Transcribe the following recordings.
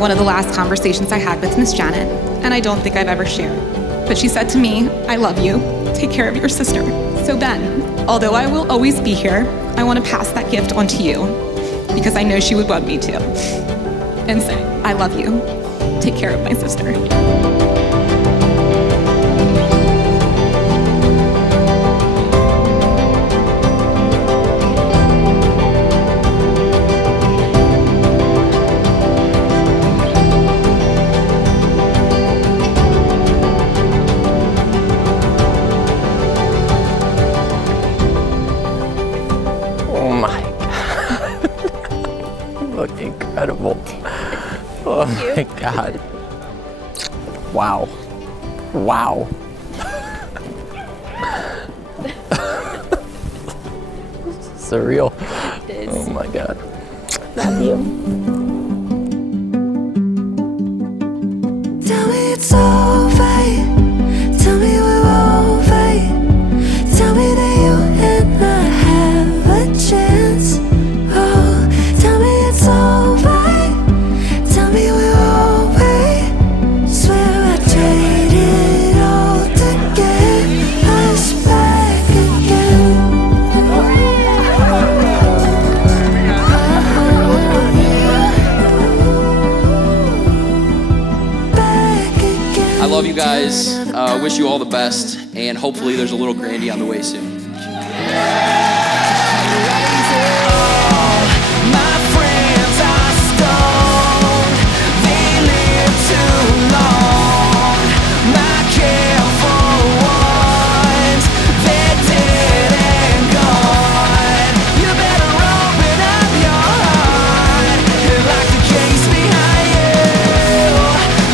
one of the last conversations I had with Miss Janet, and I don't think I've ever shared. But she said to me, "I love you. Take care of your sister." So Ben, although I will always be here, I want to pass that gift on to you because I know she would want me to. And say, "I love you. Take care of my sister." Oh my God. You look incredible. Oh my God. Wow. Wow. Surreal. It is. Oh my God. Love you. Tell me it's over. Tell me we're over. Tell me that you and I have a chance. Oh, tell me it's over. Tell me we're over. Swear I traded all to get us back again. Back again. I love you guys. Wish you all the best, and hopefully there's a little Grandy on the way soon. My friends are stoned. They live too long. My careful ones, they're dead and gone. You better open up your heart and lock the case behind you,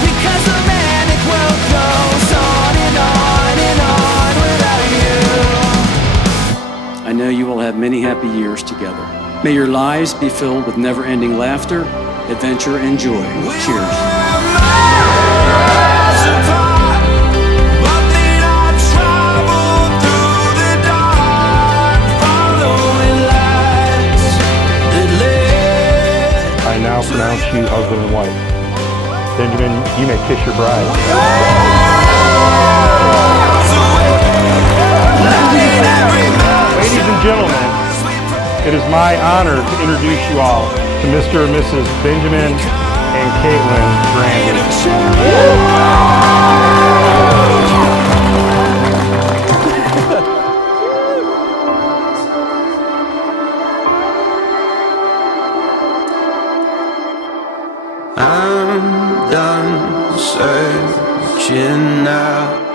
because the manic world goes on and on and on without you. I know you will have many happy years together. May your lives be filled with never-ending laughter, adventure, and joy. Cheers. I now pronounce you husband and wife. Benjamin, you may kiss your bride. Ladies and gentlemen, it is my honor to introduce you all to Mr. and Mrs. Benjamin and Katelyn Grandy. I'm done searching now.